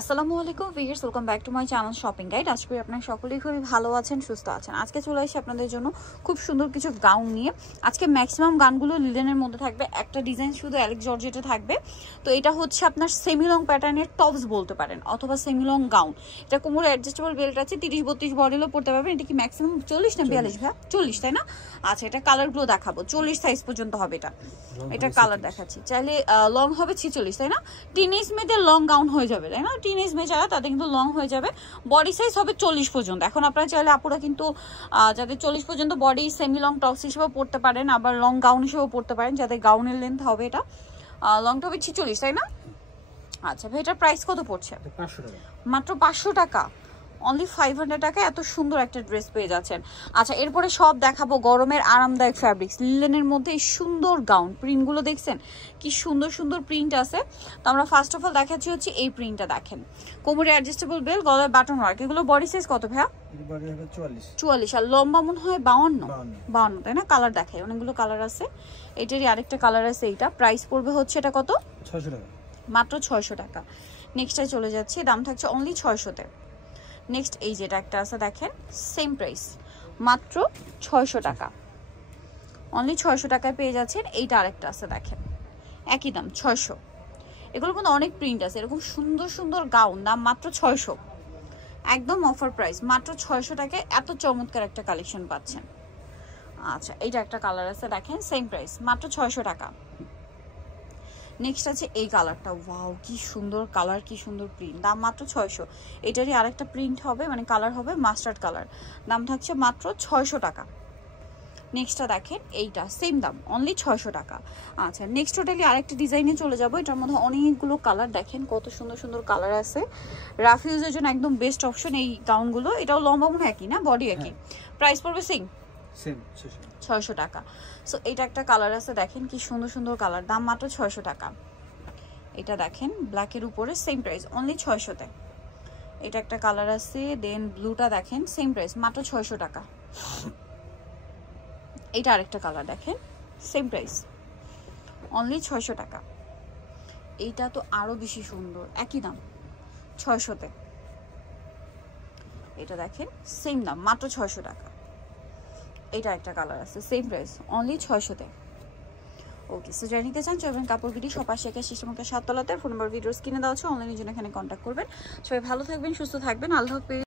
আসসালামু আলাইকুম viewers, welcome back to my channel shopping guide. আজকে আপনারা সকলেই খুবই ভালো আছেন, সুস্থ আছেন। আজকে চলে আসি আপনাদের জন্য খুব সুন্দর কিছু গাউন নিয়ে। আজকে ম্যাক্সিমাম গাউনগুলো লিলেনের মধ্যে থাকবে, একটা ডিজাইন শুধু অ্যালেক্স জর্জেটে থাকবে। তো এটা হচ্ছে আপনার সেমি লং প্যাটার্নের টপস বলতে পারেন, অথবা সেমি লং গাউন। এটা কোমরে অ্যাডজাস্টেবল বেল্ট আছে, 30-32 বডিলও পড়তে পারবেন। এটা কি ম্যাক্সিমাম 40 না 42 ভাই? 40, তাই না? আচ্ছা, এটা কালারগুলো দেখাবো। 40 সাইজ পর্যন্ত হবে এটা। এটা কালার দেখাচ্ছি, চাইলে লং হবে 46, তাই না? টিনেজ মেয়েদের লং গাউন হয়ে যাবে, তাই না? টিনেজ মেয়ে যারা তাদের কিন্তু লং হয়ে যাবে। বডি সাইজ হবে 40 পর্যন্ত। এখন আপনারা চাইলে আপুরা কিন্তু যাদের 40 পর্যন্ত বডি সেমি লং টপস হিসেবেও পড়তে পারেন, আবার লং গাউন হিসেবেও পড়তে পারেন। যাদের গাউনের লেন্থ হবে, এটা লংটা হবে 46, তাই না? আচ্ছা ভাই, এটার প্রাইস কত পড়ছে? 500 টাকা, মাত্র 500 টাকা। অনলি 500 টাকা এত সুন্দর একটা ড্রেস পেয়ে যাচ্ছেন। আচ্ছা, এরপরে সব দেখাবো গরমের আরামদায়ক ফ্যাব্রিক্স লিলেনের মধ্যে। এই সুন্দর গাউন প্রিন্টগুলো দেখছেন কি সুন্দর সুন্দর প্রিন্ট আছে। তো আমরা ফার্স্ট অফ অল দেখাচ্ছি হচ্ছে এই প্রিন্টটা। দেখেন কোমরে অ্যাডজাস্টেবল বেল, গলায় বাটন ওয়ার্ক। এগুলো বডি সাইজ কত ভাইয়া? বডি হবে 44। আর লম্বা মনে হয় 52, তাই না? কালার দেখায়, অনেকগুলো কালার আছে। এটারই আরেকটা কালার আছে। এইটা প্রাইস পড়বে হচ্ছে এটা কত? 600 টাকা, মাত্র 600 টাকা। নেক্সটটায় চলে যাচ্ছি, দাম থাকছে অনলি 600-তে। নেক্সট এই যেটা একটা আছে দেখেন, সেম প্রাইস, মাত্র 600 টাকা। অনলি 600 টাকায় পেয়ে যাচ্ছেন। এইটা আরেকটা আছে দেখেন, একই দাম 600। এগুলো কিন্তু অনেক প্রিন্ট আছে, এরকম সুন্দর সুন্দর গাউন, দাম মাত্র 600। একদম অফার প্রাইস, মাত্র 600 টাকায় এত চমৎকার একটা কালেকশন পাচ্ছেন। আচ্ছা, এইটা একটা কালার আছে দেখেন, সেম প্রাইস, মাত্র 600 টাকা। নেক্সট আছে এই কালারটা, ওয়াও কি সুন্দর কালার, কি সুন্দর প্রিন্ট, দাম মাত্র 600। এটারই আরেকটা প্রিন্ট হবে, মানে কালার হবে মাস্টার্ড কালার, দাম থাকছে মাত্র 600 টাকা। নেক্সটটা দেখেন, এইটা সেম দাম, অনলি 600 টাকা। আচ্ছা, নেক্সট টোটালি আরেকটা ডিজাইনে চলে যাব। এটার মধ্যে অনেকগুলো কালার, দেখেন কত সুন্দর সুন্দর কালার আছে। রাফ ইউজের জন্য একদম বেস্ট অপশন এই গাউনগুলো। এটাও লম্বা মনে একই না, বডি একই। প্রাইস পড়বে সেম 600 টাকা। সো এটা একটা কালার আছে দেখেন, কি সুন্দর সুন্দর কালার, দাম মাত্র 600 টাকা। এটা দেখেন ব্ল্যাকের উপরে, সেম প্রাইস, অনলি 600-তে। এটা একটা কালার আছে, দেন ব্লুটা দেখেন, সেম প্রাইস, মাত্র 600 টাকা। এটা আরেকটা কালার দেখেন, সেম প্রাইস, অনলি 600 টাকা। এইটা তো আরো বেশি সুন্দর, একই দাম 600-তে। এটা দেখেন সেম দাম, মাত্র 600 টাকা। এটা একটা কালার আছে, সেম প্রাইস, অনলি 600-তে। ওকে, সো যারা নিতে চান চলবেন কাপড় বিডি সপার শেখা সিস্টেমকে 7 তলাতে। ফোন নাম্বার ভিডিওস কিনে দেওয়া হচ্ছে, অনলাইনের জন্য এখানে কন্ট্যাক্ট করবেন। সবাই ভালো থাকবেন, সুস্থ থাকবেন, আল্লাহ হাফেজ।